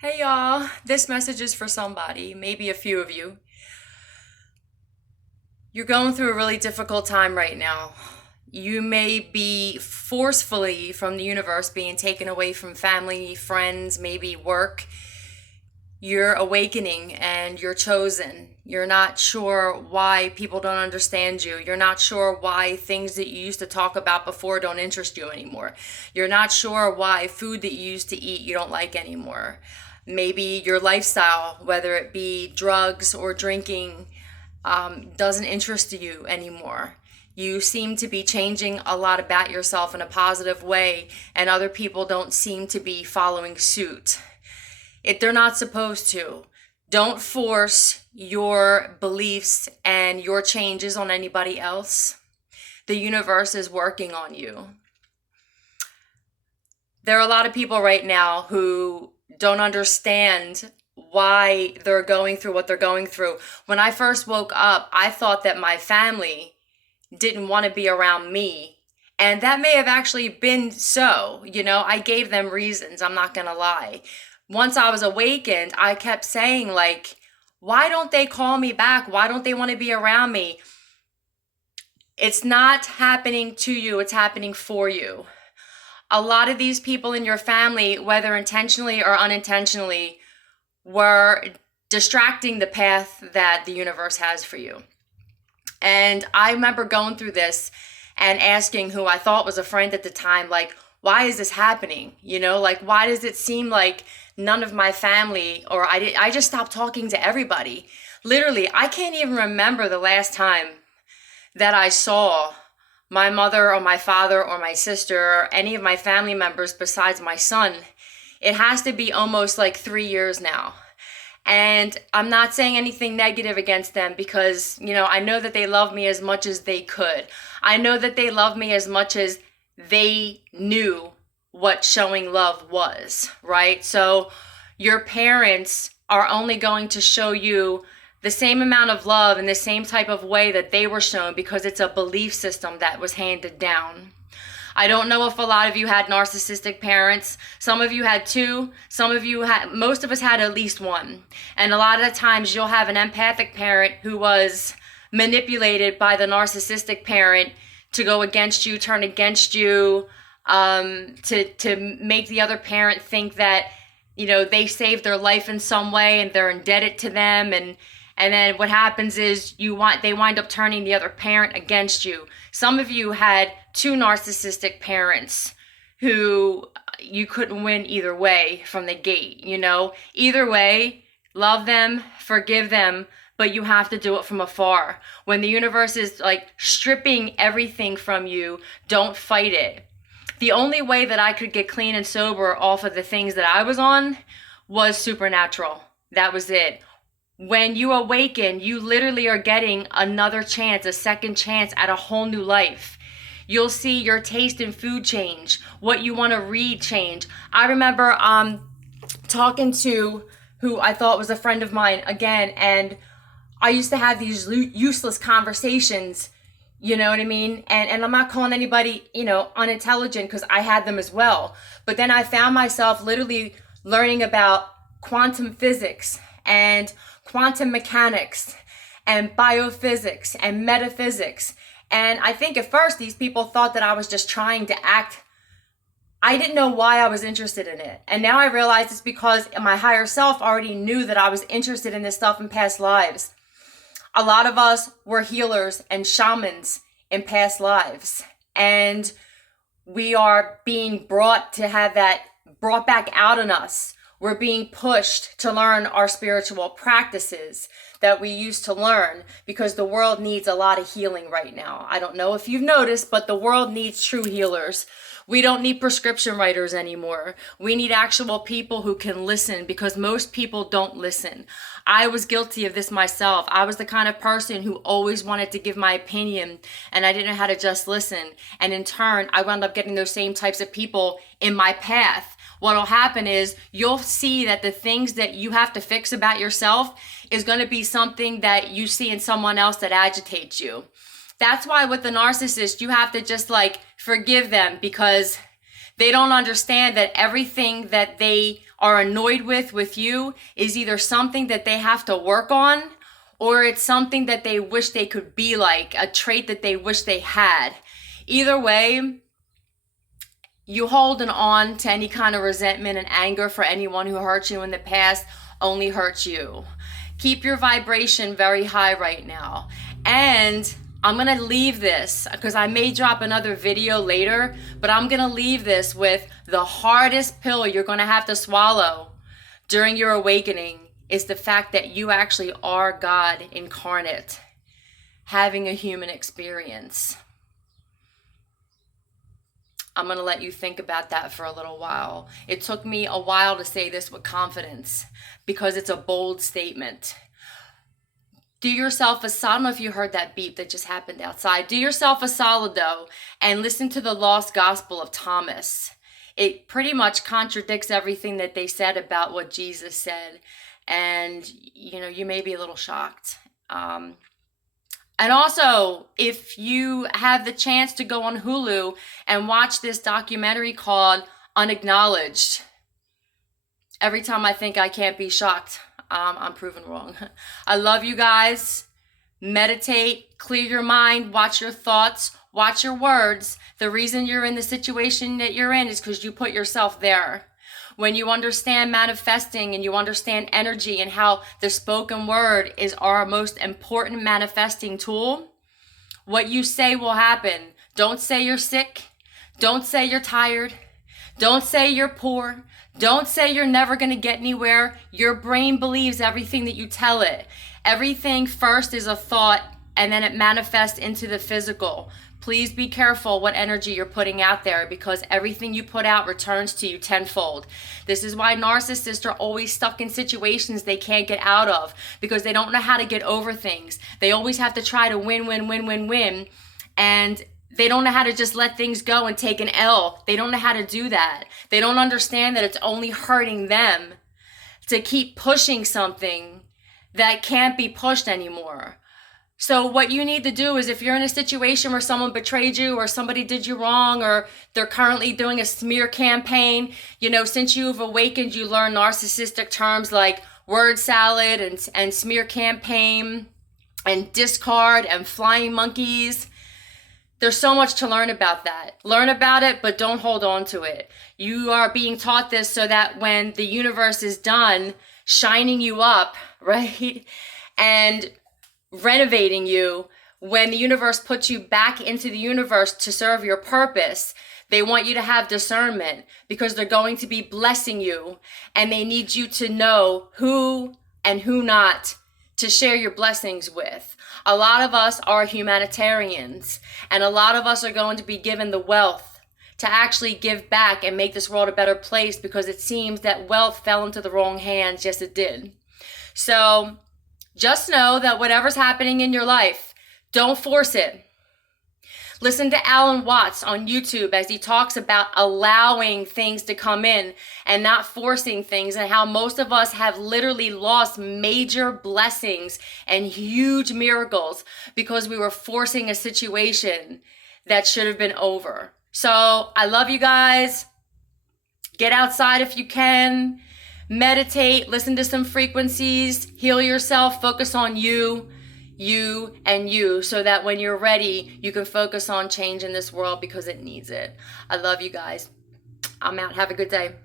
Hey y'all, this message is for somebody, maybe a few of you. You're going through a really difficult time right now. You may be forcefully from the universe being taken away from family, friends, maybe work. You're awakening and you're chosen. You're not sure why people don't understand you. You're not sure why things that you used to talk about before don't interest you anymore. You're not sure why food that you used to eat you don't like anymore. Maybe your lifestyle, whether it be drugs or drinking, doesn't interest you anymore. You seem to be changing a lot about yourself in a positive way, and other people don't seem to be following suit. They're not supposed to. Don't force your beliefs and your changes on anybody else. The universe is working on you. There are a lot of people right now who don't understand why they're going through what they're going through. When I first woke up, I thought that my family didn't want to be around me. And that may have actually been so. I gave them reasons. I'm not going to lie. Once I was awakened, I kept saying, like, why don't they call me back? Why don't they want to be around me? It's not happening to you, it's happening for you. A lot of these people in your family, whether intentionally or unintentionally, were distracting the path that the universe has for you. And I remember going through this and asking who I thought was a friend at the time, like, why is this happening? Like, why does it seem like none of my family, or I just stopped talking to everybody. Literally, I can't even remember the last time that I saw my mother or my father or my sister or any of my family members besides my son. It has to be almost like 3 years now. And I'm not saying anything negative against them because, I know that they love me as much as they could. I know that they love me as much as they knew what showing love was, right? So your parents are only going to show you the same amount of love in the same type of way that they were shown because it's a belief system that was handed down. I don't know if a lot of you had narcissistic parents. Some of you had two. Most of us had at least one. And a lot of the times you'll have an empathic parent who was manipulated by the narcissistic parent to go against you, turn against you, to make the other parent think that, they saved their life in some way and they're indebted to them. And then what happens is they wind up turning the other parent against you. Some of you had two narcissistic parents who you couldn't win either way from the gate, Either way, love them, forgive them, but you have to do it from afar. When the universe is like stripping everything from you, don't fight it. The only way that I could get clean and sober off of the things that I was on was supernatural. That was it. When you awaken, you literally are getting another chance, a second chance at a whole new life. You'll see your taste in food change, what you want to read change. I remember talking to who I thought was a friend of mine again, and I used to have these useless conversations, you know what I mean? And I'm not calling anybody, unintelligent, because I had them as well. But then I found myself literally learning about quantum physics and quantum mechanics and biophysics and metaphysics. And I think at first these people thought that I was just trying to act. I didn't know why I was interested in it. And now I realize it's because my higher self already knew that I was interested in this stuff in past lives. A lot of us were healers and shamans in past lives. And we are being brought to have that brought back out in us. We're being pushed to learn our spiritual practices that we used to learn because the world needs a lot of healing right now. I don't know if you've noticed, but the world needs true healers. We don't need prescription writers anymore. We need actual people who can listen because most people don't listen. I was guilty of this myself. I was the kind of person who always wanted to give my opinion and I didn't know how to just listen. And in turn, I wound up getting those same types of people in my path. What'll happen is you'll see that the things that you have to fix about yourself is going to be something that you see in someone else that agitates you. That's why with the narcissist, you have to just forgive them because they don't understand that everything that they are annoyed with you is either something that they have to work on, or it's something that they wish they could be like, a trait that they wish they had. Either way, you holding on to any kind of resentment and anger for anyone who hurt you in the past only hurts you. Keep your vibration very high right now. And I'm going to leave this because I may drop another video later, but I'm going to leave this with the hardest pill you're going to have to swallow during your awakening is the fact that you actually are God incarnate, having a human experience. I'm going to let you think about that for a little while. It took me a while to say this with confidence because it's a bold statement. Do yourself a solid. I don't know if you heard that beep that just happened outside. Do yourself a solid though and listen to the Lost Gospel of Thomas. It pretty much contradicts everything that they said about what Jesus said. And, you may be a little shocked. And also, if you have the chance to go on Hulu and watch this documentary called Unacknowledged, every time I think I can't be shocked, I'm proven wrong. I love you guys. Meditate, clear your mind, watch your thoughts, watch your words. The reason you're in the situation that you're in is because you put yourself there. When you understand manifesting and you understand energy and how the spoken word is our most important manifesting tool, what you say will happen. Don't say you're sick. Don't say you're tired. Don't say you're poor. Don't say you're never going to get anywhere. Your brain believes everything that you tell it. Everything first is a thought and then it manifests into the physical. Please be careful what energy you're putting out there because everything you put out returns to you tenfold. This is why narcissists are always stuck in situations they can't get out of because they don't know how to get over things. They always have to try to win. And they don't know how to just let things go and take an L. They don't know how to do that. They don't understand that it's only hurting them to keep pushing something that can't be pushed anymore. So what you need to do is if you're in a situation where someone betrayed you or somebody did you wrong or they're currently doing a smear campaign, since you've awakened, you learn narcissistic terms like word salad and smear campaign and discard and flying monkeys. There's so much to learn about that. Learn about it, but don't hold on to it. You are being taught this so that when the universe is done shining you up, right, and renovating you, when the universe puts you back into the universe to serve your purpose, they want you to have discernment because they're going to be blessing you and they need you to know who and who not to share your blessings with. A lot of us are humanitarians and a lot of us are going to be given the wealth to actually give back and make this world a better place because it seems that wealth fell into the wrong hands. Yes, it did. So just know that whatever's happening in your life, don't force it. Listen to Alan Watts on YouTube as he talks about allowing things to come in and not forcing things and how most of us have literally lost major blessings and huge miracles because we were forcing a situation that should have been over. So I love you guys. Get outside if you can. Meditate, listen to some frequencies, heal yourself, focus on you and you, so that when you're ready, you can focus on change in this world because it needs it. I love you guys. I'm out. Have a good day.